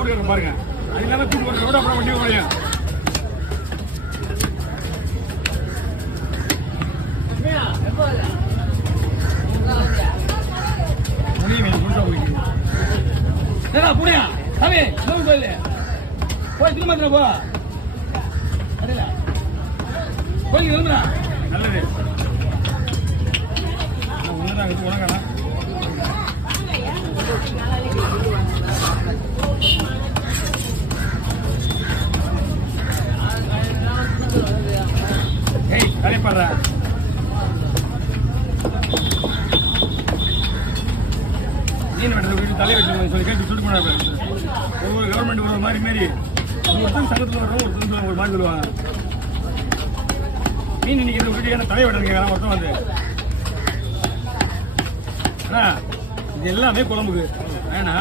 போட்டு பாருங்க. அது இல்லாம தூக்கி போட்டு ரோட அப்புறம் வண்டி முடியும். புடியா சாமி கோயில் போய் திரும்ப போ கோயிலுக்கு கிளம்புறா. நல்லது ஒண்ணுதான் உனக்கானா ஏய் கடைப்படுற மீன் வெட்டுற வீட்டு தலை வெட்டு சொல்லி கேட்டு சுட்டு போனாங்க. ஒவ்வொரு கவர்மெண்ட் ஒரு மாதிரி மாரி ஒருத்தன் சங்கத்தில் வர்றோம், ஒருத்தன் ஒரு மாதிரி சொல்லுவாங்க. மீன் இன்னைக்கு இந்த வீட்டு என்ன தலை வெட்டுறது கேட்கலாம் ஒருத்தன் வந்து. இது எல்லாமே குழம்புக்கு ஏன்னா